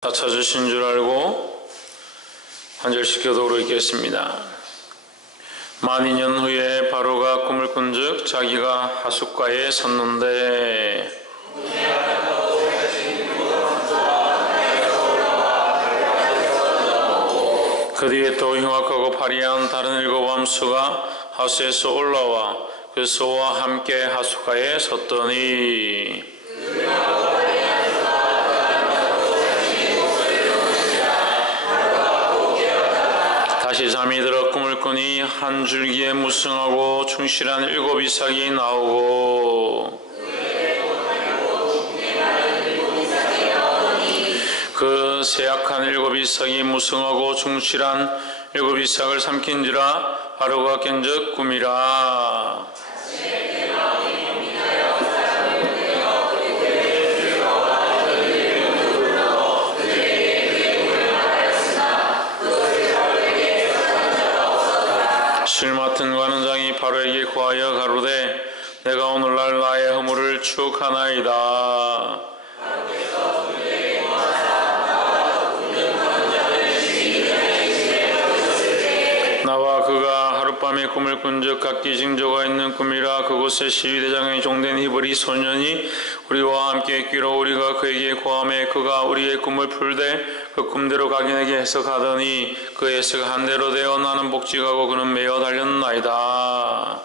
다 찾으신 줄 알고 한 절씩 교독으로 읽겠습니다. 만 2년 후에 바로가 꿈을 꾼즉 자기가 하숫가에 섰는데 그 뒤에 또 흉악하고 파리한 다른 7 암수가 하수에서 올라와 그 소와 함께 하숫가에 섰더니 다시 잠이 들어 꿈을 꾸니 한 줄기에 무성하고 충실한 7 이삭이 나오고 그 세약한 7 이삭이 무성하고 충실한 7 이삭을 삼킨지라 바로가 깬즉 꿈이라. 실 맡은 관원장이 바로에게 구하여 가로되 내가 오늘날 나의 허물을 추억하나이다. 나와 그가 하룻밤에 꿈을 꾼즉 각기 징조가 있는 꿈이라. 그곳에 시위대장의 종된 히브리 소년이 우리와 함께 있기로 우리가 그에게 구하매 그가 우리의 꿈을 풀되 그 꿈대로 각인에게 해석하더니 그 해석한 대로 되어 나는 복직하고 그는 매어 달렸나이다.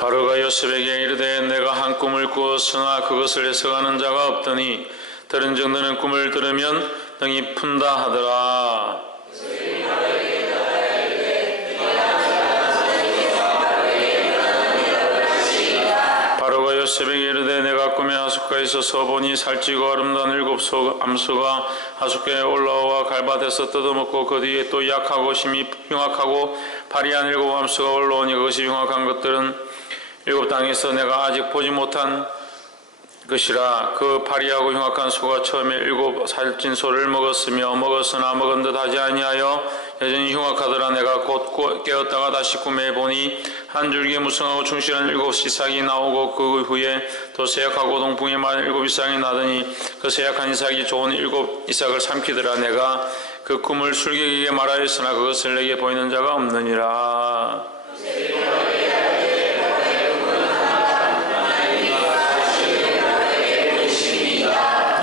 바로가 요셉에게 이르되 내가 한 꿈을 꾸었으나 그것을 해석하는 자가 없더니 들은즉 너는 꿈을 들으면 능히 푼다 하더라. 바로가 요셉에게 이르되 내가 꿈에 하숫가에 서서 보니 살찌고 아름다운 7 암수가 하숫가에 올라와 갈밭에서 뜯어먹고 그 뒤에 또 약하고 심히 흉악하고 파리한 7 암수가 올라오니 그것이 흉악한 것들은 7 땅에서 내가 아직 보지 못한 것이라. 그 파리하고 흉악한 수가 처음에 7 살찐 소를 먹었으며 먹었으나 먹은 듯 하지 아니하여 여전히 흉악하더라. 내가 곧 깨었다가 다시 꿈에 보니 한 줄기에 무성하고 충실한 7 이삭이 나오고 그 후에 또 세약하고 동풍에 많은 7 이삭이 나더니 그 세약한 이삭이 좋은 7 이삭을 삼키더라. 내가 그 꿈을 술객에게 말하였으나 그것을 내게 보이는 자가 없느니라.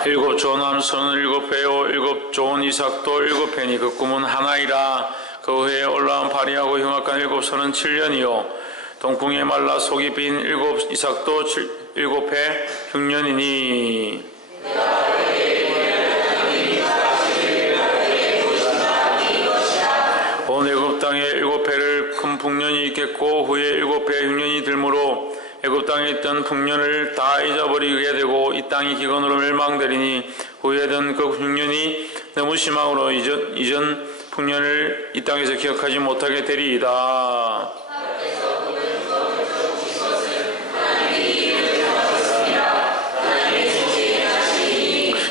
7 좋은 암수는 7 회요 7 좋은 이삭도 7 회니 그 꿈은 하나이라. 그 후에 올라온 파리하고 흉악한 7 소는 7년이요 동풍에 말라 속이 빈 7 이삭도 7 회 흉년이니. 온 애굽 땅에 7 회를 큰 풍년이 있겠고 후에 7 회 흉년이 들므로 애굽 땅에 있던 풍년을 다 잊어버리게 되고 이 땅이 기근으로 멸망되리니 후에든 그 흉년이 너무 심함으로 이전 풍년을 이 땅에서 기억하지 못하게 되리이다.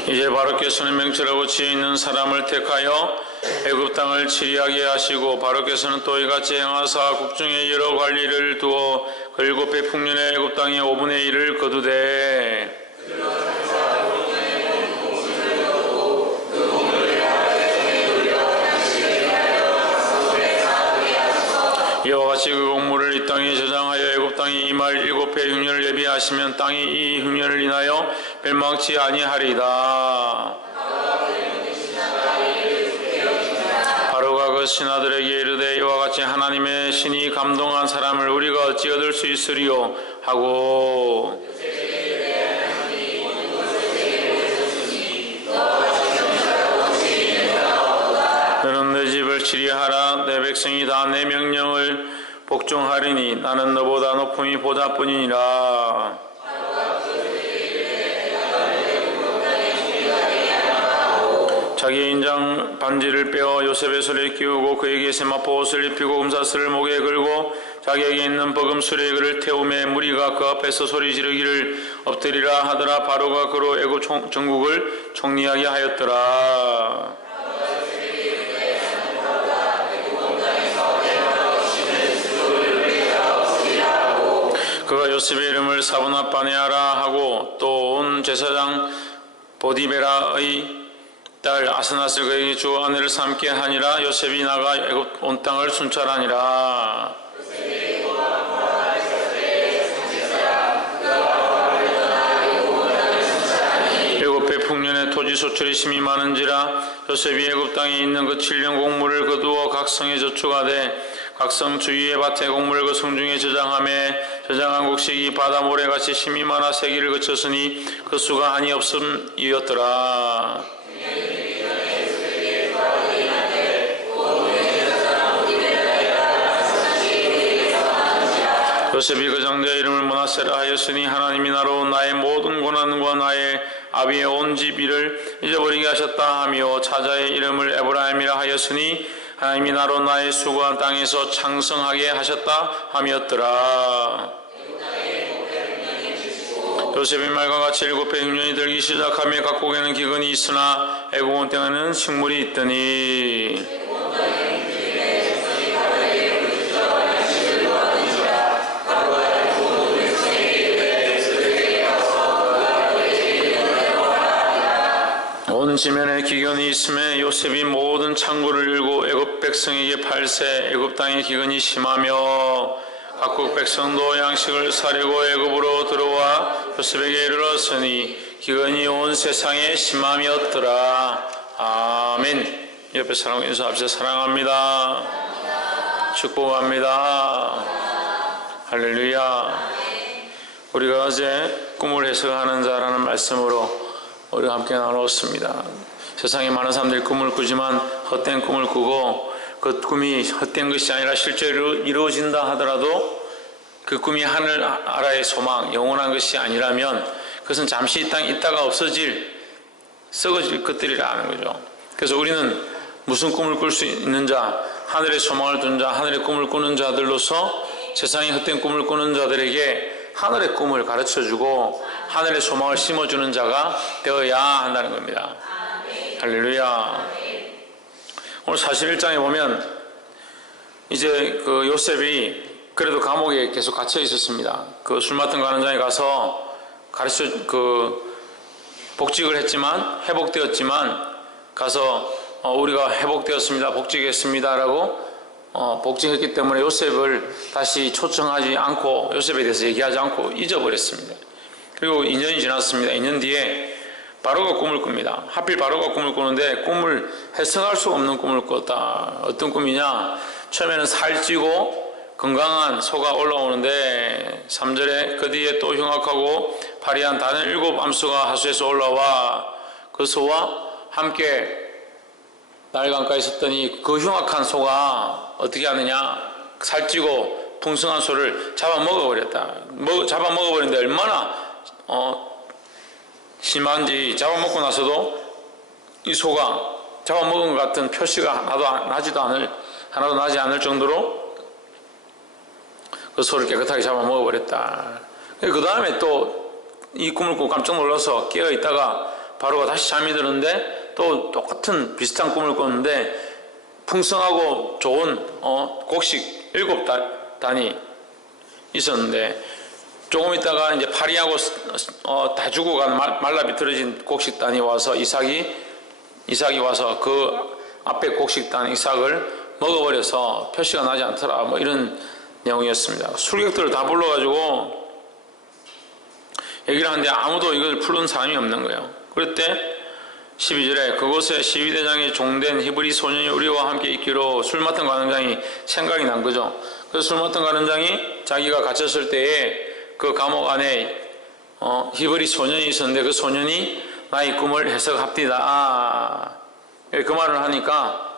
이제 바로께서는 명철하고 지혜 있는 사람을 택하여 애굽 땅을 치리하게 하시고 바로께서는 또 이같이 행하사 국중에 여러 관리를 두어 그 7회 풍년의 애굽 땅의 5분의 1을 거두되 이와 같이 그 곡물을 이 땅에 저장하여 애굽 땅이 이말 7회 흉년을 예비하시면 땅이 이 흉년을 인하여 멸망치 아니하리이다. 바로가 그 신하들에게 이르되 이와 같이 하나님의 신이 감동한 사람을 우리가 어찌 얻을 수 있으리요 하고 너는 내 집을 치리하라. 내 백성이 다 내 명령을 복종하리니 나는 너보다 높음이 보다뿐이니라. 자기의 인장 반지를 빼어 요셉의 손에 끼우고 그에게 세마포 옷을 입히고 금사슬을 목에 걸고 자기에게 있는 버금 수레그를 태우매 무리가 그 앞에서 소리 지르기를 엎드리라 하더라. 바로가 그로 애굽 전국을 총리하게 하였더라. 요셉의 이름을 사브나 바네아라 하고 또 온 제사장 보디베라의 딸 아스낫을 그에게 주 아내를 삼게 하니라. 요셉이 나가 애굽 온 땅을 순찰하니라. 일곱 배 풍년의 토지 소출이 심히 많은지라. 요셉이 애굽 땅에 있는 그 7년 곡물을 거두어 각 성에 저축하되 각 성 주위의 밭에 곡물을 그 성중에 저장하매 저장한 곡식이 바다 모래같이 심히 많아 세기를 거쳤으니 그 수가 한이 없음이었더라. 요셉이 그 장자의 이름을 므낫세라 하였으니 하나님이 나로 나의 모든 고난과 나의 아비의 온 집 일을 잊어버리게 하셨다 하며 차자의 이름을 에브라임이라 하였으니 하나님이 나로 나의 수고한 땅에서 창성하게 하셨다 함이었더라. 요셉의 말과 같이 7배 흉년이 들기 시작하며 각국에는 기근이 있으나 애굽 온 땅에는 식물이 있더니 온 지면에 기근이 있음에 요셉이 모든 창고를 열고 애굽 백성에게 팔세. 애굽 땅에 기근이 심하며 각국 백성도 양식을 사려고 애굽으로 들어와 요셉에게 이르렀으니 기근이 온 세상에 심함이었더라. 아멘. 옆에 사람과 인사합시다. 사랑합니다. 축복합니다. 할렐루야. 우리가 어제 꿈을 해석하는 자라는 말씀으로 우리가 함께 나누었습니다. 세상에 많은 사람들이 꿈을 꾸지만 헛된 꿈을 꾸고 그 꿈이 헛된 것이 아니라 실제로 이루어진다 하더라도 그 꿈이 하늘 아라의 소망, 영원한 것이 아니라면 그것은 잠시 이 땅에 있다가 썩어질 것들이라는 거죠. 그래서 우리는 무슨 꿈을 꿀 수 있는 자, 하늘의 소망을 둔 자, 하늘의 꿈을 꾸는 자들로서 세상에 헛된 꿈을 꾸는 자들에게 하늘의 꿈을 가르쳐주고 하늘의 소망을 심어주는 자가 되어야 한다는 겁니다. 할렐루야. 오늘 41장에 보면 이제 그 요셉이 그래도 감옥에 계속 갇혀 있었습니다. 그 술 맡은 관원장에 가서 복직을 했지만 회복되었지만 가서 우리가 회복되었습니다. 복직했습니다. 라고 복직했기 때문에 요셉을 다시 초청하지 않고 요셉에 대해서 얘기하지 않고 잊어버렸습니다. 그리고 2년이 지났습니다. 2년 뒤에 바로가 꿈을 꿉니다. 하필 바로가 꿈을 꾸는데 꿈을 해석할 수 없는 꿈을 꿨다. 어떤 꿈이냐? 처음에는 살찌고 건강한 소가 올라오는데 3절에 그 뒤에 또 흉악하고 파리한 다른 7 암소가 하수에서 올라와 그 소와 함께 나일강가에 있었더니 그 흉악한 소가 어떻게 하느냐? 살찌고 풍성한 소를 잡아먹어버렸다. 잡아먹어버렸는데 얼마나 심한지 잡아먹고 나서도 이 소가 잡아먹은 것 같은 표시가 하나도 나지 않을 정도로 그 소를 깨끗하게 잡아먹어버렸다. 그 다음에 또 이 꿈을 꾸고 깜짝 놀라서 깨어있다가 바로가 다시 잠이 드는데 또 똑같은 비슷한 꿈을 꿨는데 풍성하고 좋은 곡식 7단이 있었는데 조금 있다가 이제 파리하고 다 죽어간 말라 비틀어진 곡식단이 와서 이삭이 와서 그 앞에 곡식단 이삭을 먹어버려서 표시가 나지 않더라. 뭐 이런 내용이었습니다. 술객들을 다 불러가지고 얘기를 하는데 아무도 이걸 푸는 사람이 없는 거예요. 그럴 때 12절에 그곳에 시위대장의 종된 히브리 소년이 우리와 함께 있기로 술 맡은 관원장이 생각이 난 거죠. 그래서 술 맡은 관원장이 자기가 갇혔을 때에 그 감옥 안에 히브리 소년이 있었는데 그 소년이 나의 꿈을 해석합디다. 그 말을 하니까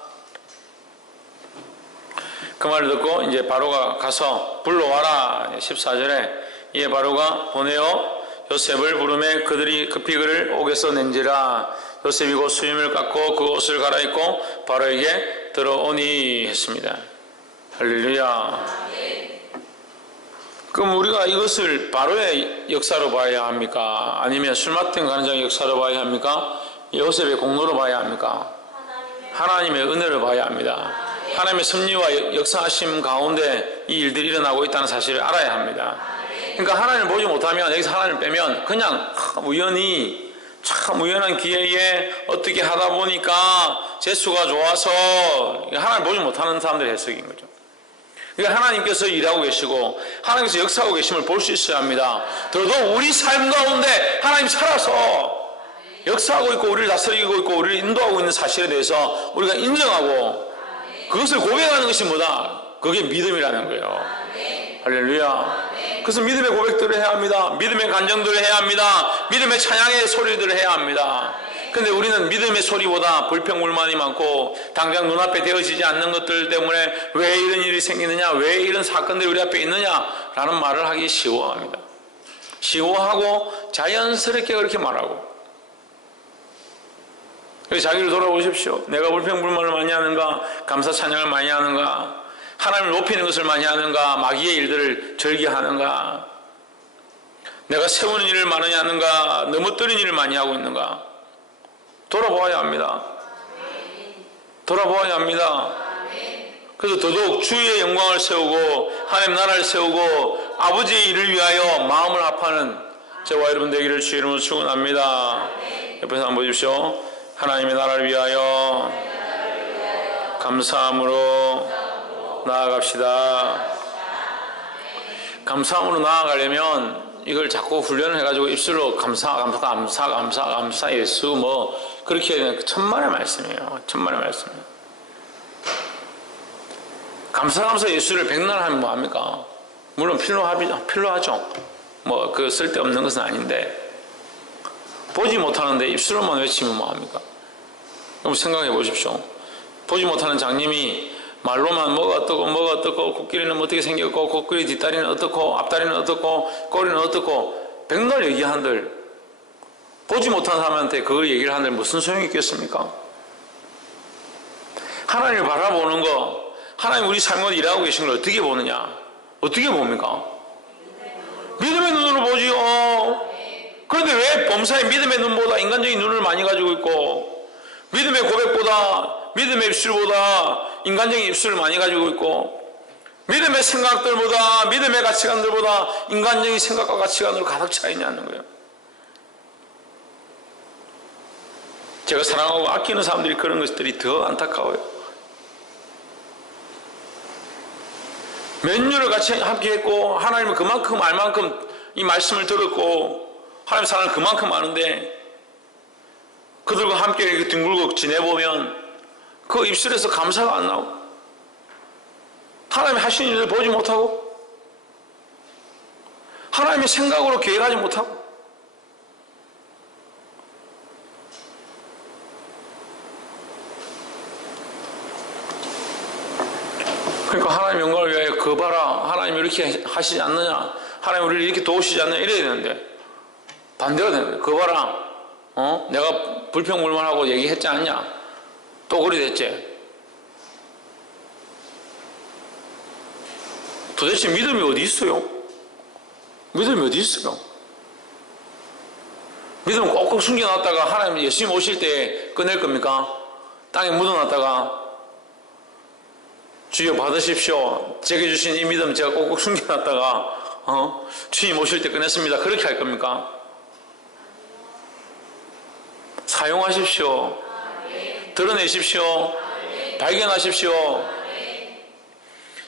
그 말을 듣고 이제 바로가 가서 불러와라. 14절에 이에 바로가 보내어 요셉을 부르매 그들이 급히 그를 옥에서 낸지라. 요셉이 곧 수임을 깎고 그 옷을 갈아입고 바로에게 들어오니 했습니다. 할렐루야. 그럼 우리가 이것을 바로의 역사로 봐야 합니까? 아니면 술 맡은 관원장의 역사로 봐야 합니까? 요셉의 공로로 봐야 합니까? 하나님의 은혜로 봐야 합니다. 하나님의 섭리와 역사하심 가운데 이 일들이 일어나고 있다는 사실을 알아야 합니다. 그러니까 하나님을 보지 못하면, 여기서 하나님을 빼면 그냥 우연히, 참 우연한 기회에 어떻게 하다 보니까 재수가 좋아서, 하나님을 보지 못하는 사람들의 해석인 거죠. 그러니까 하나님께서 일하고 계시고 하나님께서 역사하고 계심을 볼 수 있어야 합니다. 더더욱 우리 삶 가운데 하나님이 살아서 역사하고 있고 우리를 다스리고 있고 우리를 인도하고 있는 사실에 대해서 우리가 인정하고 그것을 고백하는 것이 뭐다? 그게 믿음이라는 거예요. 할렐루야. 그래서 믿음의 고백들을 해야 합니다. 믿음의 간증들을 해야 합니다. 믿음의 찬양의 소리들을 해야 합니다. 근데 우리는 믿음의 소리보다 불평불만이 많고 당장 눈앞에 되어지지 않는 것들 때문에 왜 이런 일이 생기느냐, 왜 이런 사건들이 우리 앞에 있느냐라는 말을 하기 쉬워합니다. 쉬워하고 자연스럽게 그렇게 말하고, 그래서 자기를 돌아보십시오. 내가 불평불만을 많이 하는가, 감사 찬양을 많이 하는가, 하나님을 높이는 것을 많이 하는가, 마귀의 일들을 절개하는가, 내가 세우는 일을 많이 하는가, 넘어뜨리는 일을 많이 하고 있는가, 돌아보아야 합니다. 돌아보아야 합니다. 그래서 더더욱 주의 영광을 세우고 하나님 나라를 세우고 아버지의 일을 위하여 마음을 합하는 저와 여러분 되기를 주의 이름으로 축원합니다. 옆에서 한번 보십시오. 하나님의 나라를 위하여 감사함으로 나아갑시다. 감사함으로 나아가려면 이걸 자꾸 훈련을 해가지고 입술로 감사 예수 뭐 그렇게 천만의 말씀이에요. 천만의 말씀이에요. 감사 예수를 백날 하면 뭐합니까? 물론 필요하죠. 뭐 그 쓸데없는 것은 아닌데 보지 못하는데 입술로만 외치면 뭐합니까? 그럼 생각해 보십시오. 보지 못하는 장님이 말로만 뭐가 어떻고 코끼리는 어떻게 생겼고 코끼리 뒷다리는 어떻고 앞다리는 어떻고 꼬리는 어떻고 백날 얘기한들 보지 못하는 사람한테 그걸 얘기를 한들 무슨 소용이 있겠습니까? 하나님을 바라보는 거, 하나님 우리 삶 가운데 일하고 계신 걸 어떻게 보느냐? 어떻게 봅니까? 믿음의 눈으로 보지요. 그런데 왜 범사의 믿음의 눈보다 인간적인 눈을 많이 가지고 있고 믿음의 고백보다 믿음의 입술보다 인간적인 입술을 많이 가지고 있고 믿음의 생각들보다 믿음의 가치관들보다 인간적인 생각과 가치관으로 가득 차 있냐는 거예요. 제가 사랑하고 아끼는 사람들이 그런 것들이 더 안타까워요. 몇 년을 같이 함께 했고 하나님을 그만큼 알 만큼 이 말씀을 들었고 하나님 사랑을 그만큼 아는데 그들과 함께 이렇게 뒹굴고 지내보면 그 입술에서 감사가 안 나오고 하나님이 하신 일을 보지 못하고 하나님의 생각으로 계획하지 못하고 그러니까 하나님 영광을 위하여 그 봐라 하나님이 이렇게 하시지 않느냐 하나님 우리를 이렇게 도우시지 않느냐 이래야 되는데 반대가 되는 거예요. 그 봐라 내가 불평불만하고 얘기했지 않냐 또 그리 됐지. 도대체 믿음이 어디 있어요? 믿음이 어디 있어요? 믿음은 꼭꼭 숨겨놨다가 하나님 예수님 오실 때 꺼낼 겁니까? 땅에 묻어놨다가 주여 받으십시오. 제게 주신 이 믿음 제가 꼭꼭 숨겨놨다가 주님 오실 때 꺼냈습니다. 그렇게 할 겁니까? 사용하십시오. 드러내십시오. 발견하십시오.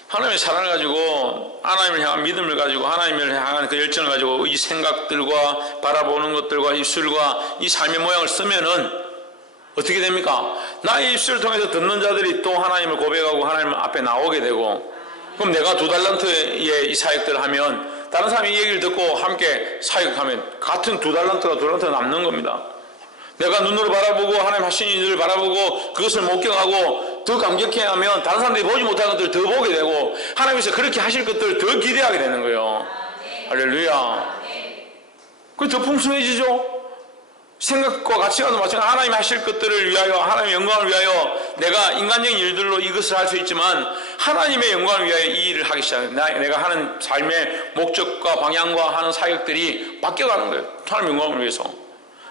하나님의 사랑을 가지고 하나님을 향한 믿음을 가지고 하나님을 향한 그 열정을 가지고 이 생각들과 바라보는 것들과 입술과 이 삶의 모양을 쓰면은 어떻게 됩니까? 나의 입술을 통해서 듣는 자들이 또 하나님을 고백하고 하나님 앞에 나오게 되고 그럼 내가 2달란트의 이 사역들을 하면 다른 사람이 이 얘기를 듣고 함께 사역하면 같은 2달란트가 남는 겁니다. 내가 눈으로 바라보고 하나님 하신 일을 바라보고 그것을 목격하고 더 감격해야 하면 다른 사람들이 보지 못하는 것들을 더 보게 되고 하나님께서 그렇게 하실 것들을 더 기대하게 되는 거예요. 할렐루야. 그게 더 풍성해지죠. 생각과 가치관도 마찬가지로 하나님이 하실 것들을 위하여 하나님의 영광을 위하여 내가 인간적인 일들로 이것을 할 수 있지만 하나님의 영광을 위하여 이 일을 하기 시작해요. 내가 하는 삶의 목적과 방향과 하는 사역들이 바뀌어가는 거예요. 하나님의 영광을 위해서.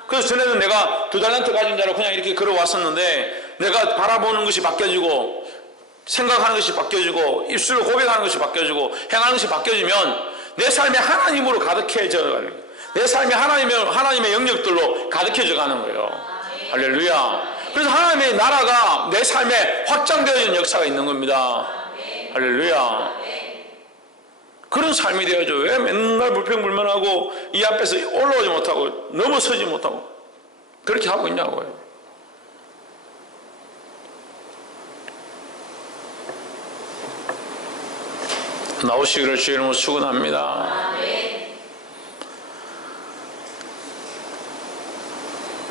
그래서 전에는 내가 2달란트 가진 자로 그냥 이렇게 걸어왔었는데 내가 바라보는 것이 바뀌어지고 생각하는 것이 바뀌어지고 입술로 고백하는 것이 바뀌어지고 행하는 것이 바뀌어지면 내 삶이 하나님으로 가득해져 가는 거예요. 내 삶이 하나님의 영역들로 가득해져 가는 거예요. 할렐루야. 그래서 하나님의 나라가 내 삶에 확장되어지는 역사가 있는 겁니다. 할렐루야. 그런 삶이 되어져. 왜 맨날 불평불만하고 이 앞에서 올라오지 못하고 넘어서지 못하고 그렇게 하고 있냐고요. 나오시기를 주의 이름으로 축원합니다.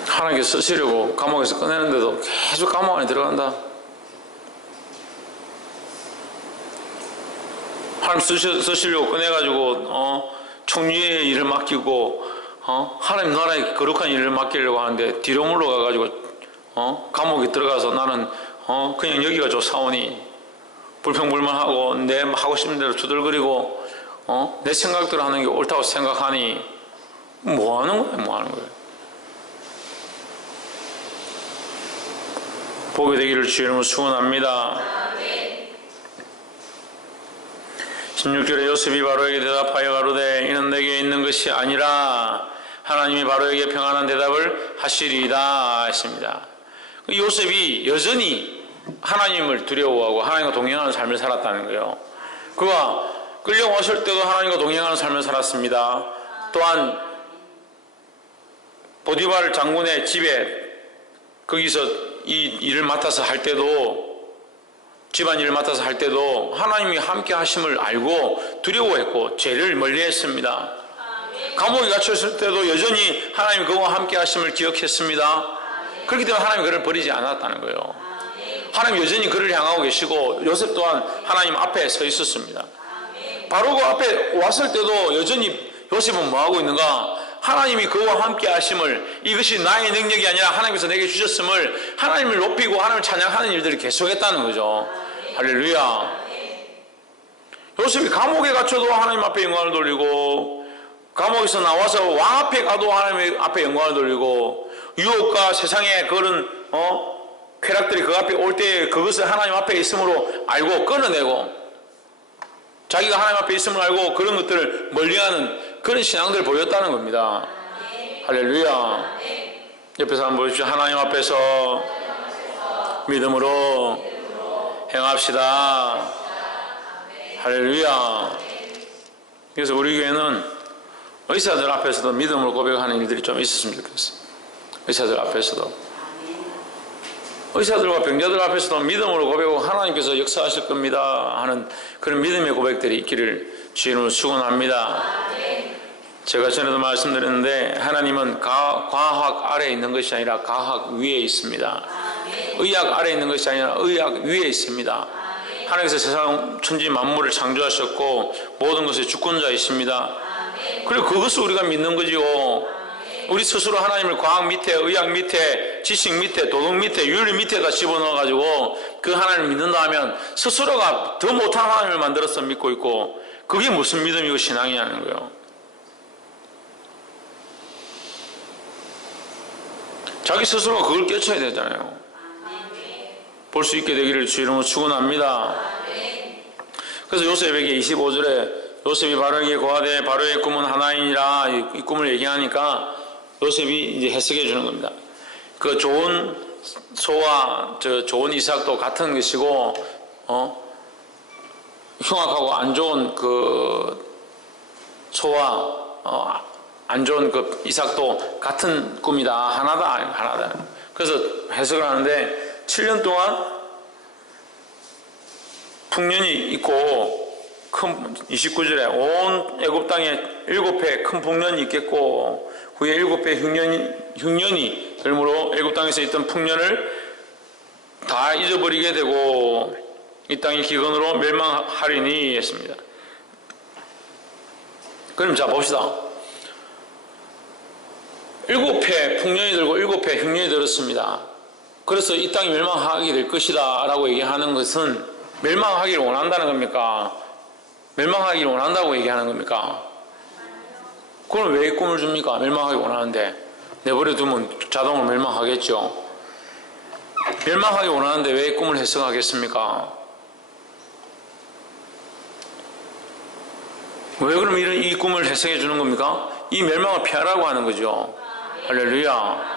하나님께 쓰시려고 감옥에서 꺼내는데도 계속 감옥 안에 들어간다. 하나님 쓰시려고 꺼내가지고 총리의 일을 맡기고 하나님 나라의 거룩한 일을 맡기려고 하는데 뒤로 물러가가지고 감옥에 들어가서 나는 그냥 여기가 좋사오니 불평불만하고 내 하고 싶은 대로 두들거리고 내 생각대로 하는 게 옳다고 생각하니 뭐 하는 거예요? 뭐 하는 거예요? 보게 되기를 주의 이름으로 축원합니다. 16절에 요셉이 바로에게 대답하여 가로되 이는 내게 있는 것이 아니라 하나님이 바로에게 평안한 대답을 하시리이다 했습니다. 요셉이 여전히 하나님을 두려워하고 하나님과 동행하는 삶을 살았다는 거예요. 그가 끌려왔을 때도 하나님과 동행하는 삶을 살았습니다. 또한 보디발 장군의 집에 거기서 이 일을 맡아서 할 때도 집안 일을 맡아서 할 때도 하나님이 함께 하심을 알고 두려워했고 죄를 멀리했습니다. 감옥에 갇혔을 때도 여전히 하나님 그와 함께 하심을 기억했습니다. 그렇기 때문에 하나님이 그를 버리지 않았다는 거예요. 하나님 여전히 그를 향하고 계시고 요셉 또한 하나님 앞에 서 있었습니다. 바로 그 앞에 왔을 때도 여전히 요셉은 뭐하고 있는가? 하나님이 그와 함께 하심을, 이것이 나의 능력이 아니라 하나님께서 내게 주셨음을 하나님을 높이고 하나님을 찬양하는 일들을 계속했다는 거죠. 할렐루야. 요셉이 감옥에 갇혀도 하나님 앞에 영광을 돌리고 감옥에서 나와서 왕 앞에 가도 하나님 앞에 영광을 돌리고 유혹과 세상의 그런 쾌락들이 그 앞에 올 때 그것을 하나님 앞에 있음으로 알고 끊어내고 자기가 하나님 앞에 있음을 알고 그런 것들을 멀리하는 그런 신앙들을 보였다는 겁니다. 할렐루야. 옆에서 한번 보십시오. 하나님 앞에서 믿음으로 행합시다. 할렐루야. 그래서 우리 교회는 의사들 앞에서도 믿음으로 고백하는 일들이 좀 있었으면 좋겠어요. 의사들 앞에서도. 의사들과 병자들 앞에서도 믿음으로 고백하고 하나님께서 역사하실 겁니다 하는 그런 믿음의 고백들이 있기를 주의 이름으로 축원합니다. 제가 전에도 말씀드렸는데 하나님은 과학 아래에 있는 것이 아니라 과학 위에 있습니다. 의학 아래에 있는 것이 아니라 의학 위에 있습니다. 하나님께서 세상 천지 만물을 창조하셨고 모든 것의 주권자이십니다. 그리고 그것을 우리가 믿는 거지요. 우리 스스로 하나님을 과학 밑에, 의학 밑에, 지식 밑에, 도덕 밑에, 윤리 밑에다 집어넣어가지고 그 하나님을 믿는다 하면 스스로가 더 못한 하나님을 만들어서 믿고 있고 그게 무슨 믿음이고 신앙이냐는 거예요. 자기 스스로가 그걸 깨쳐야 되잖아요. 볼 수 있게 되기를 주의 이름으로 축원합니다. 그래서 요셉에게 25절에 요셉이 바로에게 고하되 바로의 꿈은 하나이니라 이 꿈을 얘기하니까 요셉이 이제 해석해 주는 겁니다. 그 좋은 소와 좋은 이삭도 같은 것이고, 흉악하고 안 좋은 그 소와 안 좋은 그 이삭도 같은 꿈이다. 하나다. 그래서 해석을 하는데 7년 동안 풍년이 있고 큰 29절에 온 애굽 땅에 7회 큰 풍년이 있겠고 후에 7회 흉년이 그러므로 애굽 땅에서 있던 풍년을 다 잊어버리게 되고 이 땅이 기근으로 멸망하리니 했습니다. 그럼 자 봅시다. 7회 풍년이 들고 7회 흉년이 들었습니다. 그래서 이 땅이 멸망하게 될 것이다 라고 얘기하는 것은 멸망하기를 원한다는 겁니까? 멸망하기를 원한다고 얘기하는 겁니까? 그럼 왜 꿈을 줍니까? 멸망하기 원하는데 내버려 두면 자동으로 멸망하겠죠. 멸망하기 원하는데 왜 꿈을 해석하겠습니까? 왜 그럼 이런 이 꿈을 해석해 주는 겁니까? 이 멸망을 피하라고 하는 거죠. 할렐루야.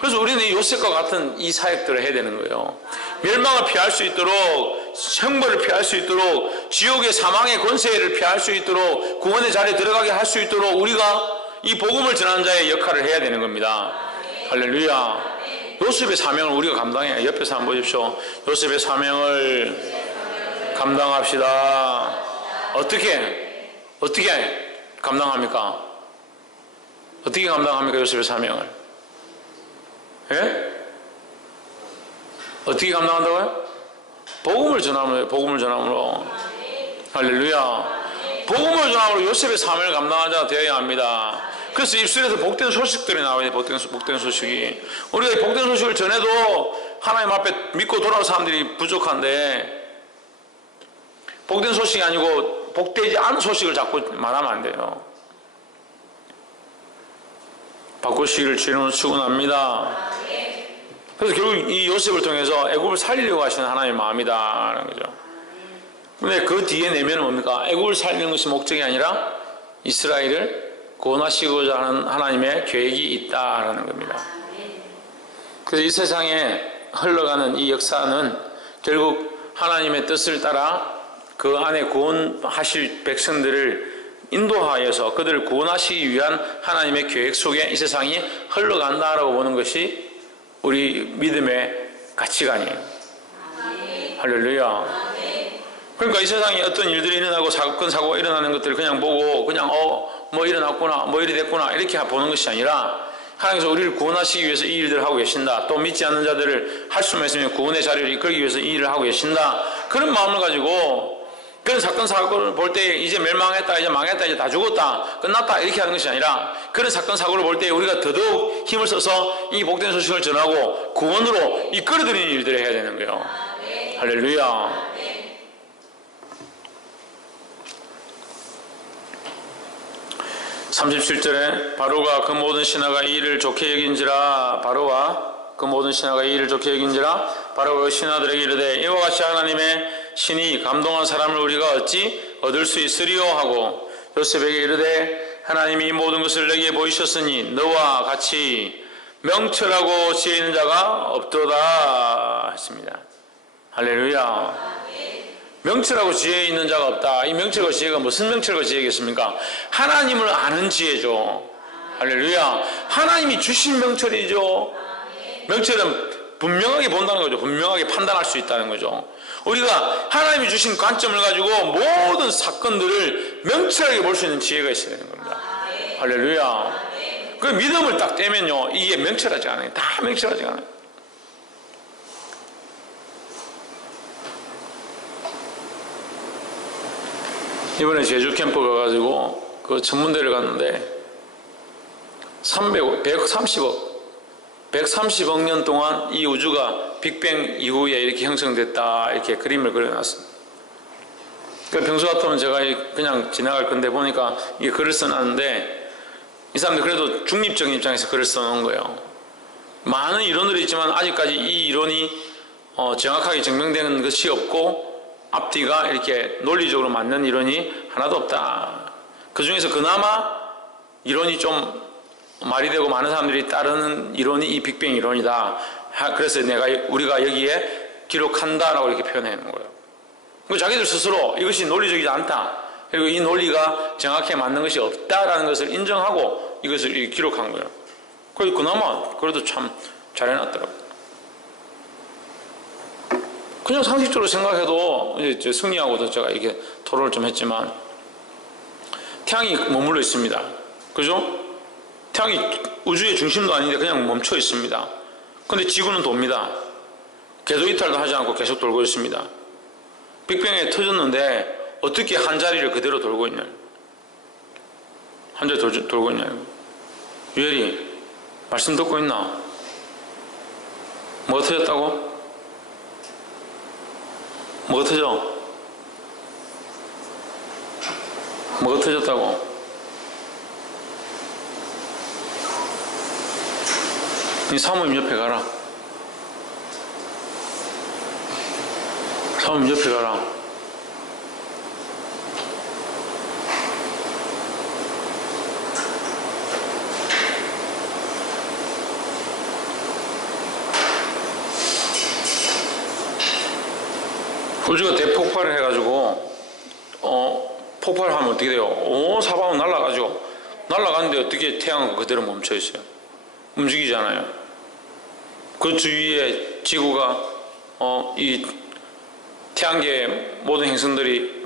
그래서 우리는 이 요셉과 같은 이 사역들을 해야 되는 거예요. 멸망을 피할 수 있도록, 형벌을 피할 수 있도록, 지옥의 사망의 권세를 피할 수 있도록, 구원의 자리에 들어가게 할 수 있도록 우리가 이 복음을 전하는 자의 역할을 해야 되는 겁니다. 할렐루야. 요셉의 사명을 우리가 감당해야. 옆에서 한번 보십시오. 요셉의 사명을 감당합시다. 어떻게 감당합니까? 어떻게 감당합니까? 요셉의 사명을? 예? 어떻게 감당한다고요? 복음을 전함으로. 복음을 전함으로. 할렐루야. 복음을 전함으로 요셉의 사명을 감당하는 자가 되어야 합니다. 그래서 입술에서 복된 소식들이 나와요. 복된 소식이. 우리가 이 복된 소식을 전해도 하나님 앞에 믿고 돌아올 사람들이 부족한데, 복된 소식이 아니고 복되지 않은 소식을 자꾸 말하면 안 돼요. 바꾸시기를 주님은 축원합니다. 그래서 결국 이 요셉을 통해서 애굽을 살리려고 하시는 하나님의 마음이다라는 거죠. 근데 그 뒤에 내면은 뭡니까? 애굽을 살리는 것이 목적이 아니라 이스라엘을 구원하시고자 하는 하나님의 계획이 있다라는 겁니다. 그래서 이 세상에 흘러가는 이 역사는 결국 하나님의 뜻을 따라 그 안에 구원하실 백성들을 인도하여서 그들을 구원하시기 위한 하나님의 계획 속에 이 세상이 흘러간다라고 보는 것이 우리 믿음의 가치관이에요. 할렐루야. 그러니까 이 세상에 어떤 일들이 일어나고 사건 사고가 일어나는 것들을 그냥 보고 그냥 뭐 일어났구나, 뭐 일이 됐구나 이렇게 보는 것이 아니라 하나님께서 우리를 구원하시기 위해서 이 일들을 하고 계신다. 또 믿지 않는 자들을 할 수만 있으면 구원의 자리를 이끌기 위해서 이 일을 하고 계신다. 그런 마음을 가지고 그런 사건 사고를 볼 때 이제 멸망했다, 이제 망했다, 이제 다 죽었다, 끝났다 이렇게 하는 것이 아니라 그런 사건 사고를 볼 때 우리가 더더욱 힘을 써서 이 복된 소식을 전하고 구원으로 이끌어드리는 일들을 해야 되는 거예요. 할렐루야. 37절에 바로가 그 모든 신하가 이 일을 좋게 여긴지라 바로가 그 신하들에게 이르되 이와 같이 하나님의 신이 감동한 사람을 우리가 어찌 얻을 수 있으리요 하고 요셉에게 이르되 하나님이 이 모든 것을 내게 보이셨으니 너와 같이 명철하고 지혜 있는 자가 없도다 했습니다. 할렐루야. 명철하고 지혜 있는 자가 없다. 이 명철과 지혜가 무슨 명철과 지혜겠습니까? 하나님을 아는 지혜죠. 할렐루야. 하나님이 주신 명철이죠. 명철은 분명하게 본다는 거죠. 분명하게 판단할 수 있다는 거죠. 우리가 하나님이 주신 관점을 가지고 모든 사건들을 명철하게 볼 수 있는 지혜가 있어야 되는 겁니다. 할렐루야. 그 믿음을 딱 떼면요, 이게 명철하지 않아요. 다 명철하지 않아요. 이번에 제주 캠프 가가지고 그 전문대를 갔는데 130억 년 동안 이 우주가 빅뱅 이후에 이렇게 형성됐다 이렇게 그림을 그려놨습니다. 그러니까 평소 같으면 제가 그냥 지나갈 건데 보니까 이게 글을 써놨는데 이 사람들 그래도 중립적인 입장에서 글을 써놓은 거예요. 많은 이론들이 있지만 아직까지 이 이론이 정확하게 증명되는 것이 없고 앞뒤가 이렇게 논리적으로 맞는 이론이 하나도 없다. 그 중에서 그나마 이론이 좀 말이 되고 많은 사람들이 따르는 이론이 이 빅뱅 이론이다. 그래서 우리가 여기에 기록한다라고 이렇게 표현해 놓은 거예요. 자기들 스스로 이것이 논리적이지 않다. 그리고 이 논리가 정확히 맞는 것이 없다라는 것을 인정하고 이것을 기록한 거예요. 그래서 그나마 그래도 참 잘해놨더라고요. 그냥 상식적으로 생각해도 이제 승리하고도 제가 이렇게 토론을 좀 했지만 태양이 머물러 있습니다. 그죠? 태양이 우주의 중심도 아닌데 그냥 멈춰 있습니다. 근데 지구는 돕니다. 궤도 이탈도 하지 않고 계속 돌고 있습니다. 빅뱅에 터졌는데 어떻게 한 자리를 그대로 돌고 있냐? 한 자리 돌고 있냐? 유엘이 말씀 듣고 있나? 뭐가 터졌다고? 뭐가 터져? 뭐가 터졌다고? 네 사모님 옆에 가라. 사모님 옆에 가라. 우주가 대폭발을 해가지고 폭발하면 어떻게 돼요? 온 사방으로 날아가는데 어떻게 태양은 그대로 멈춰 있어요? 움직이잖아요. 그 주위에 지구가 이 태양계의 모든 행성들이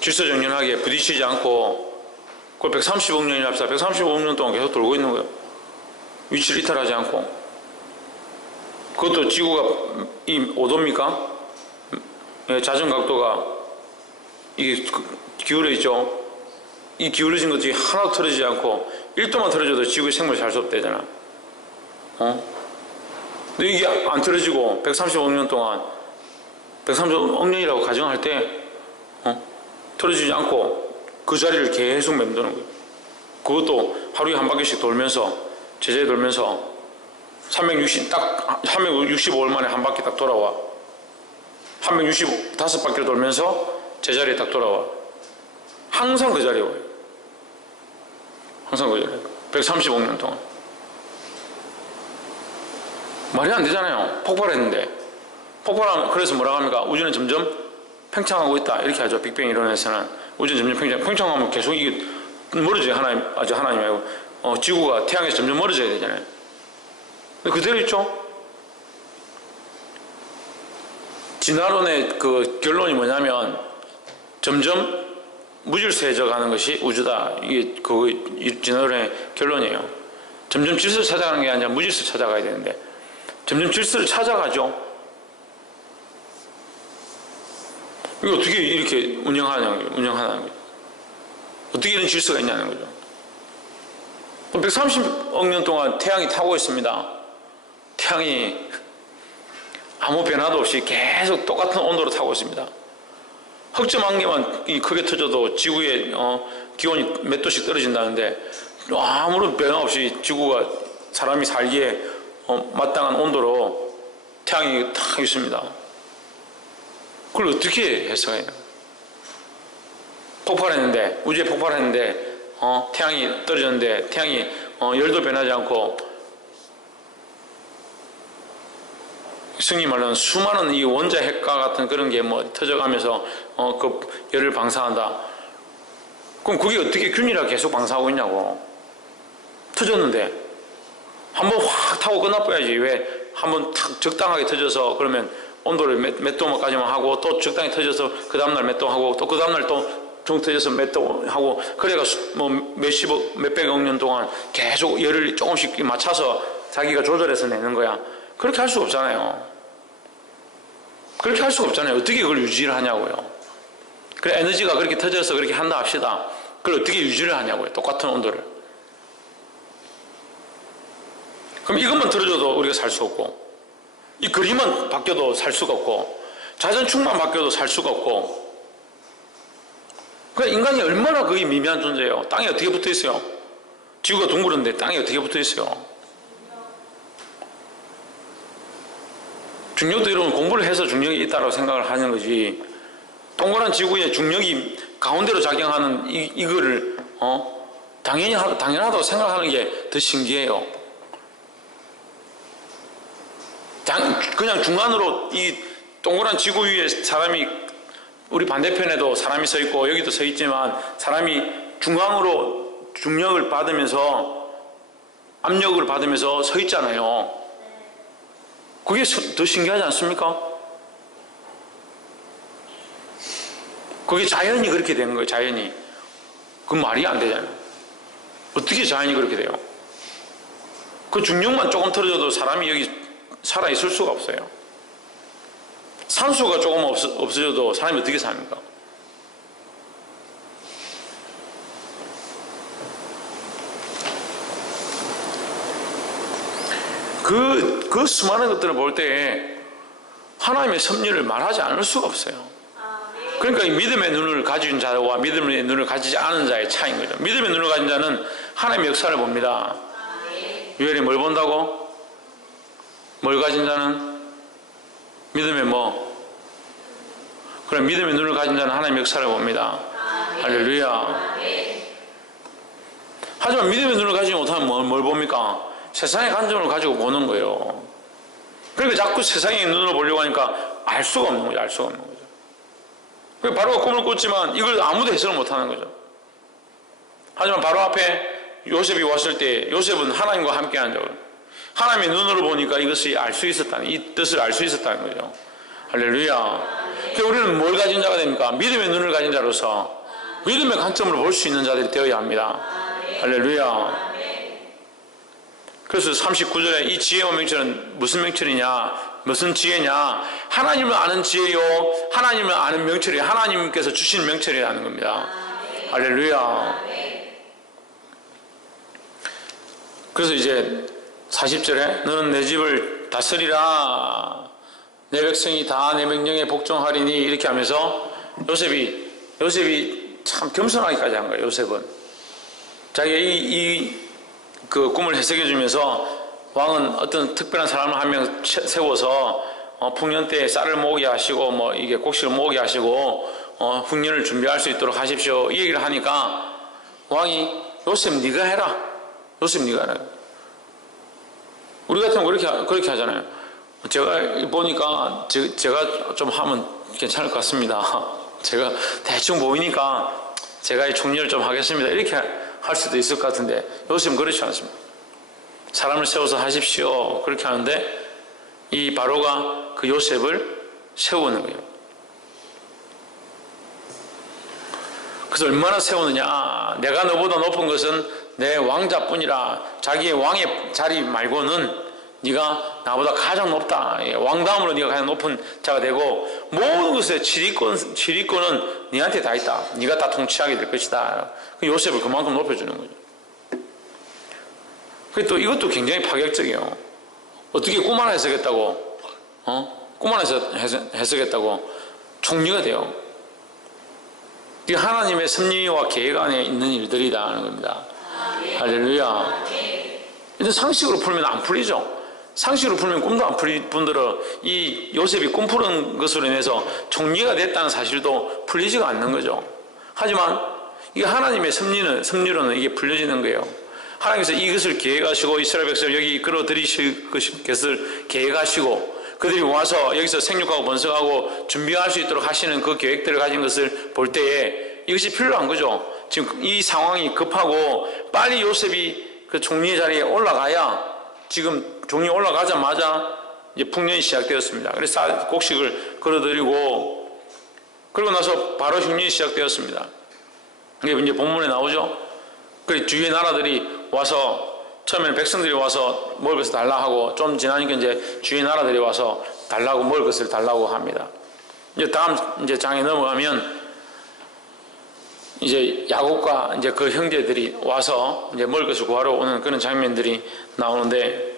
질서정연하게 부딪히지 않고 그걸 130억 년이 합시다. 135억 년 동안 계속 돌고 있는 거예요. 위치를 이탈하지 않고. 그것도 지구가 이 5도입니까? 자전 각도가 이게 기울어 있죠. 이 기울어진 것들이 하나도 틀어지지 않고 1도만 틀어져도 지구의 생물이 살 수 없대잖아. 근데 이게 안 틀어지고 135억 년 동안 135억 년이라고 가정할 때 틀어지지 않고 그 자리를 계속 맴도는 거예요. 그것도 하루에 한 바퀴씩 돌면서 제자리 돌면서 365일 만에 한 바퀴 딱 돌아와. 365바퀴를 돌면서 제자리에 딱 돌아와. 항상 그 자리에 와요. 항상 그 자리에. 135억 년 동안. 말이 안 되잖아요. 폭발했는데. 폭발하면, 그래서 뭐라고 합니까? 우주는 점점 팽창하고 있다. 이렇게 하죠. 빅뱅 이론에서는. 우주는 점점 팽창하면 계속 이게 멀어져요. 하나님 말고. 지구가 태양에서 점점 멀어져야 되잖아요. 근데 그대로 있죠? 진화론의 그 결론이 뭐냐면 점점 무질서해져 가는 것이 우주다. 이게 그 진화론의 결론이에요. 점점 질서를 찾아가는 게 아니라 무질서를 찾아가야 되는데 점점 질서를 찾아가죠. 이거 어떻게 이렇게 운영하는 거예요? 어떻게 이런 질서가 있냐는 거죠. 130억 년 동안 태양이 타고 있습니다. 태양이 아무 변화도 없이 계속 똑같은 온도로 타고 있습니다. 흑점 한 개만 크게 터져도 지구의 기온이 몇 도씩 떨어진다는데 아무런 변화 없이 지구가 사람이 살기에 마땅한 온도로 태양이 딱 있습니다. 그걸 어떻게 해석해요? 폭발했는데, 우주에 폭발했는데 태양이 떨어졌는데 태양이 열도 변하지 않고 승리 말로는 수많은 이 원자 핵과 같은 그런 게 뭐 터져가면서 그 열을 방사한다. 그럼 그게 어떻게 균일하게 계속 방사하고 있냐고. 터졌는데 한번 확 타고 끝나버려야지. 왜 한번 탁 적당하게 터져서 그러면 온도를 몇 도까지만 하고 또 적당히 터져서 그 다음날 몇 도 하고 또 그 다음날 또 중 터져서 몇 도 하고 그래가 뭐 몇백억 년 동안 계속 열을 조금씩 맞춰서 자기가 조절해서 내는 거야. 그렇게 할 수가 없잖아요. 그렇게 할 수가 없잖아요. 어떻게 그걸 유지를 하냐고요. 그래 에너지가 그렇게 터져서 그렇게 한다 합시다. 그걸 어떻게 유지를 하냐고요. 똑같은 온도를. 그럼 이것만 틀어줘도 우리가 살 수 없고 이 그림만 바뀌어도 살 수가 없고 자전축만 바뀌어도 살 수가 없고 그러니까 인간이 얼마나 그게 미미한 존재예요. 땅에 어떻게 붙어 있어요? 지구가 둥그런데 땅에 어떻게 붙어 있어요? 중력도 이런 공부를 해서 중력이 있다고 생각을 하는 거지. 동그란 지구에 중력이 가운데로 작용하는 이거를 당연하다고 생각하는 게 더 신기해요. 그냥 중간으로 이 동그란 지구 위에 사람이 우리 반대편에도 사람이 서 있고 여기도 서 있지만 사람이 중앙으로 중력을 받으면서 압력을 받으면서 서 있잖아요. 그게 더 신기하지 않습니까? 그게 자연이 그렇게 되는 거예요. 자연이. 그건 말이 안 되잖아요. 어떻게 자연이 그렇게 돼요? 그 중력만 조금 틀어져도 사람이 여기 살아있을 수가 없어요. 산소가 조금 없어져도 사람이 어떻게 삽니까? 그 수많은 것들을 볼 때 하나님의 섭리를 말하지 않을 수가 없어요. 그러니까 이 믿음의 눈을 가진 자와 믿음의 눈을 가지지 않은 자의 차이인 거죠. 믿음의 눈을 가진 자는 하나님의 역사를 봅니다. 유엘이 뭘 본다고? 뭘 가진 자는? 믿음의 뭐? 그럼 믿음의 눈을 가진 자는 하나님의 역사를 봅니다. 할렐루야. 하지만 믿음의 눈을 가지지 못하면 뭘 봅니까? 세상의 관점을 가지고 보는 거예요. 그러니까 자꾸 세상의 눈으로 보려고 하니까 알 수가 없는 거죠. 알 수가 없는 거죠. 바로가 꿈을 꿨지만 이걸 아무도 해석을 못하는 거죠. 하지만 바로 앞에 요셉이 왔을 때 요셉은 하나님과 함께 한 자고 하나님의 눈으로 보니까 이것이 알 수 있었다는, 이 뜻을 알 수 있었다는 거죠. 할렐루야. 그러니까 우리는 뭘 가진 자가 됩니까? 믿음의 눈을 가진 자로서 믿음의 관점으로 볼 수 있는 자들이 되어야 합니다. 할렐루야. 그래서 39절에 이 지혜와 명철은 무슨 명철이냐, 무슨 지혜냐, 하나님을 아는 지혜요, 하나님을 아는 명철이에요. 하나님께서 주신 명철이라는 겁니다. 할렐루야. 그래서 이제 40절에 너는 내 집을 다스리라, 내 백성이 다 내 명령에 복종하리니, 이렇게 하면서 요셉이 참 겸손하기까지 한 거예요. 요셉은 자기가 그 꿈을 해석해 주면서 왕은 어떤 특별한 사람을 한 명 세워서 풍년 때 쌀을 모으게 하시고 뭐 이게 곡식을 모으게 하시고 풍년을 준비할 수 있도록 하십시오, 이 얘기를 하니까 왕이 요셉 네가 해라, 요셉 네가 해라. 우리 같으면 그렇게 하잖아요. 제가 보니까 제가 좀 하면 괜찮을 것 같습니다. 제가 대충 보이니까 제가 이 총리를 좀 하겠습니다, 이렇게 할 수도 있을 것 같은데 요셉은 그렇지 않습니다. 사람을 세워서 하십시오, 그렇게 하는데 이 바로가 그 요셉을 세우는 거예요. 그래서 얼마나 세우느냐, 내가 너보다 높은 것은 내 왕자뿐이라, 자기의 왕의 자리 말고는 네가 나보다 가장 높다, 왕 다음으로 네가 가장 높은 자가 되고 모든 것의 지휘권은 네한테 다 있다, 네가 다 통치하게 될 것이다. 요셉을 그만큼 높여주는 거죠. 또 이것도 굉장히 파격적이에요. 어떻게 꿈 하나 해석했다고 꿈 하나 해석했다고 총리가 돼요. 이게 하나님의 섭리와 계획 안에 있는 일들이라는 겁니다. 할렐루야. 근데 상식으로 풀면 안 풀리죠. 상식으로 풀면 꿈도 안 풀릴 뿐더러 이 요셉이 꿈 푸는 것으로 인해서 총리가 됐다는 사실도 풀리지가 않는 거죠. 하지만 이게 하나님의 섭리로는 이게 풀려지는 거예요. 하나님께서 이것을 계획하시고 이스라엘 백성을 여기 끌어들이실 것을 계획하시고 그들이 와서 여기서 생육하고 번성하고 준비할 수 있도록 하시는 그 계획들을 가진 것을 볼 때에 이것이 필요한 거죠. 지금 이 상황이 급하고 빨리 요셉이 그 총리의 자리에 올라가야, 지금 종이 올라가자마자 이제 풍년이 시작되었습니다. 그래서 곡식을 걸어드리고 그러고 나서 바로 흉년이 시작되었습니다. 이게 이제 본문에 나오죠. 그래 주위의 나라들이 와서 처음에는 백성들이 와서 먹을 것을 달라 하고 좀 지나니까 이제 주위의 나라들이 와서 달라고 먹을 것을 달라고 합니다. 이제 다음 이제 장에 넘어가면 이제 야곱과 이제 그 형제들이 와서 이제 먹을 것을 구하러 오는 그런 장면들이 나오는데,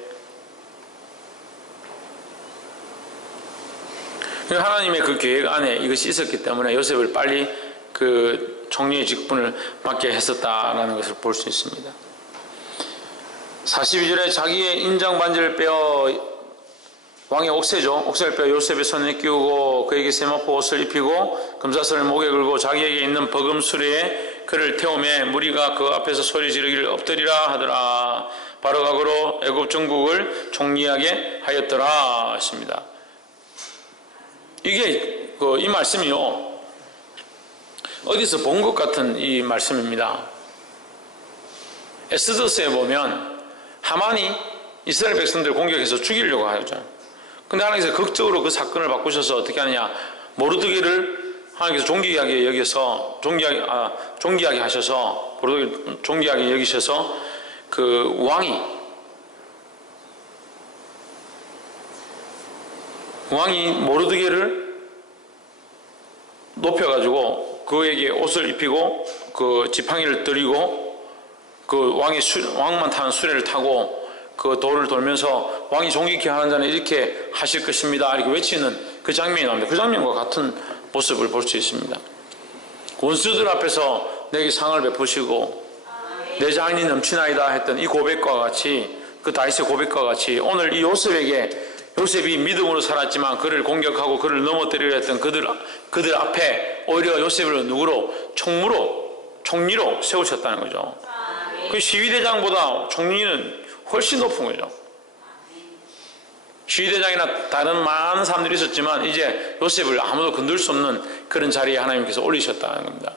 하나님의 그 계획 안에 이것이 있었기 때문에 요셉을 빨리 그 총리의 직분을 맡게 했었다라는 것을 볼 수 있습니다. 42절에 자기의 인장 반지를 빼어, 왕의 옥새죠, 옥새를 빼어 요셉의 손에 끼우고 그에게 세마포 옷을 입히고 금사슬을 목에 걸고 자기에게 있는 버금 수레에 그를 태우매 무리가 그 앞에서 소리 지르기를 엎드리라 하더라. 바로가 그로 애굽 정국을 총리하게 하였더라 했습니다. 이게 이 말씀이요, 어디서 본 것 같은 이 말씀입니다. 에스더스에 보면 하만이 이스라엘 백성들을 공격해서 죽이려고 하죠. 근데 하나님께서 극적으로 그 사건을 바꾸셔서 어떻게 하느냐, 모르드게를 하나님께서 존귀하게 여겨서 존귀하게 하셔서, 모르드게를 존귀하게 여기셔서 그 왕이 모르드게를 높여가지고 그에게 옷을 입히고 그 지팡이를 들이고 그 왕만 타는 수레를 타고 그 돌을 돌면서 왕이 존귀케 하는 자는 이렇게 하실 것입니다, 이렇게 외치는 그 장면이 나옵니다. 그 장면과 같은 모습을 볼 수 있습니다. 원수들 앞에서 내게 상을 베푸시고 내 장이 넘치나이다 했던 이 고백과 같이, 그 다윗의 고백과 같이 오늘 이 요셉이 믿음으로 살았지만 그를 공격하고 그를 넘어뜨리려 했던 그들 앞에 오히려 요셉을 누구로? 총리로 세우셨다는 거죠. 그 시위대장보다 총리는 훨씬 높은 거죠. 시위대장이나 다른 많은 사람들이 있었지만 이제 요셉을 아무도 건들 수 없는 그런 자리에 하나님께서 올리셨다는 겁니다.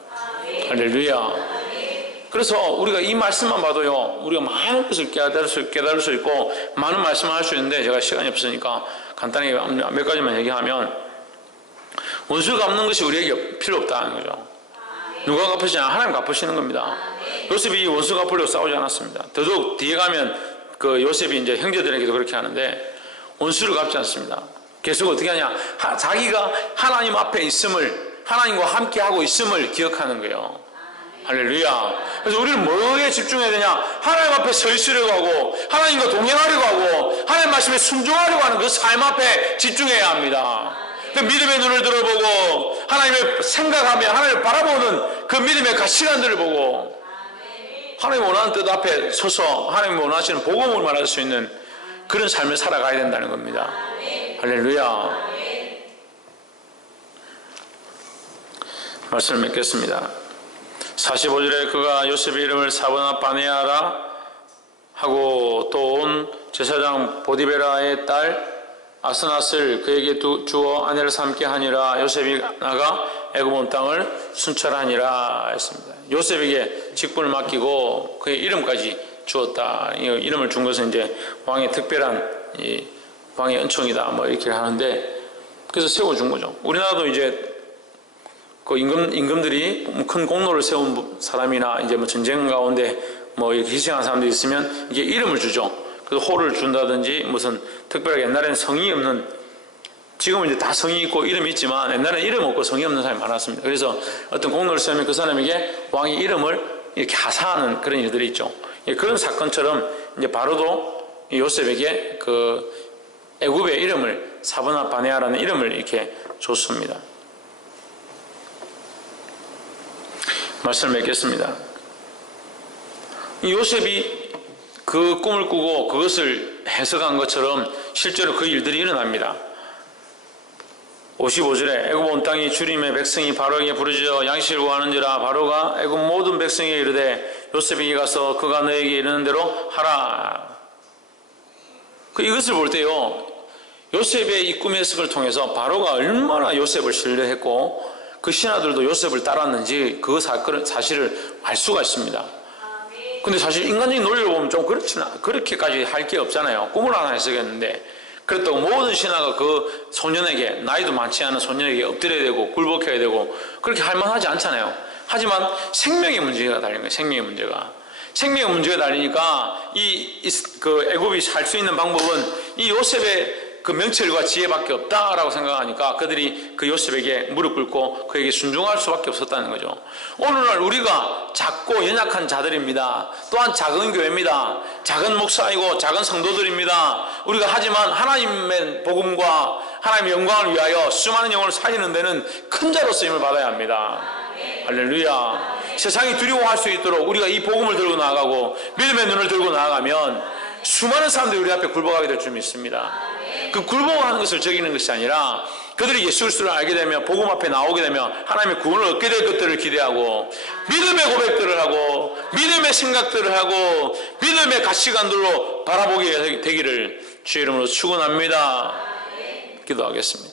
할렐루야. 그래서 우리가 이 말씀만 봐도요, 우리가 많은 것을 깨달을 수 있고 많은 말씀을 할 수 있는데, 제가 시간이 없으니까 간단하게 몇 가지만 얘기하면, 원수 갚는 것이 우리에게 필요 없다는 거죠. 누가 갚으시냐? 하나님 갚으시는 겁니다. 요셉이 원수 갚으려고 싸우지 않았습니다. 더더욱 뒤에 가면 그 요셉이 이제 형제들에게도 그렇게 하는데, 원수를 갚지 않습니다. 계속 어떻게 하냐? 자기가 하나님 앞에 있음을, 하나님과 함께 하고 있음을 기억하는 거예요. 할렐루야. 그래서 우리는 뭐에 집중해야 되냐? 하나님 앞에 서 있으려고 하고, 하나님과 동행하려고 하고, 하나님 말씀에 순종하려고 하는 그 삶 앞에 집중해야 합니다. 그 믿음의 눈을 들어보고, 하나님을 생각하며 하나님을 바라보는 그 믿음의 가시관들을 보고, 하나님 원하는 뜻 앞에 서서 하나님이 원하시는 복음을 말할 수 있는 그런 삶을 살아가야 된다는 겁니다. 할렐루야. 말씀을 맺겠습니다. 45절에 그가 요셉의 이름을 사브나 바네아라 하고 또 온 제사장 보디베라의 딸 아스낫을 그에게 주어 아내를 삼게 하니라. 요셉이 나가 애굽 온 땅을 순찰하니라 했습니다. 요셉에게 직분을 맡기고 그의 이름까지 주었다. 이름을 준 것은 이제 왕의 특별한 왕의 은총이다 뭐 이렇게 하는데, 그래서 세워준 거죠. 우리나라도 이제 그 임금들이 큰 공로를 세운 사람이나 이제 뭐 전쟁 가운데 뭐 이렇게 희생한 사람들이 있으면 이게 이름을 주죠. 그래서 호를 준다든지 무슨 특별하게, 옛날에는 성이 없는, 지금은 이제 다 성이 있고 이름이 있지만 옛날에는 이름 없고 성이 없는 사람이 많았습니다. 그래서 어떤 공로를 세우면 그 사람에게 왕의 이름을 이렇게 하사하는 그런 일들이 있죠. 그런 사건처럼 이제 바로도 요셉에게 그 애굽의 이름을 사브나 바네아라는 이름을 이렇게 줬습니다. 말씀을 맺겠습니다. 요셉이 그 꿈을 꾸고 그것을 해석한 것처럼 실제로 그 일들이 일어납니다. 55절에 애굽 온 땅이 주림의 백성이 바로에게 부르짖어 양식을 구하는지라. 바로가 애굽 모든 백성에게 이르되 요셉에게 가서 그가 너에게 이르는 대로 하라. 이것을 볼 때요, 요셉의 이 꿈 해석을 통해서 바로가 얼마나 요셉을 신뢰했고 그 신하들도 요셉을 따랐는지 그 사실을 알 수가 있습니다. 근데 사실 인간적인 논리를 보면 좀 그렇게까지 할 게 없잖아요. 꿈을 하나 해석했는데, 그렇다고 모든 신하가 그 소년에게, 나이도 많지 않은 소년에게 엎드려야 되고 굴복해야 되고 그렇게 할 만하지 않잖아요. 하지만 생명의 문제가 달린 거예요. 생명의 문제가 달리니까 그 애굽이 살 수 있는 방법은 이 요셉의 그 명철과 지혜밖에 없다라고 생각하니까 그들이 그 요셉에게 무릎 꿇고 그에게 순종할 수밖에 없었다는 거죠. 오늘날 우리가 작고 연약한 자들입니다. 또한 작은 교회입니다. 작은 목사이고 작은 성도들입니다. 우리가 하지만 하나님의 복음과 하나님의 영광을 위하여 수많은 영혼을 살리는 데는 큰 자로 쓰임을 받아야 합니다. 할렐루야. 세상이 두려워할 수 있도록 우리가 이 복음을 들고 나아가고 믿음의 눈을 들고 나아가면 수많은 사람들이 우리 앞에 굴복하게 될 줄 믿습니다. 그 굴복하는 것을 적이는 것이 아니라 그들이 예수 그리스도를 알게 되면, 복음 앞에 나오게 되면 하나님의 구원을 얻게 될 것들을 기대하고 믿음의 고백들을 하고 믿음의 생각들을 하고 믿음의 가치관들로 바라보게 되기를 주의 이름으로 축원합니다. 기도하겠습니다.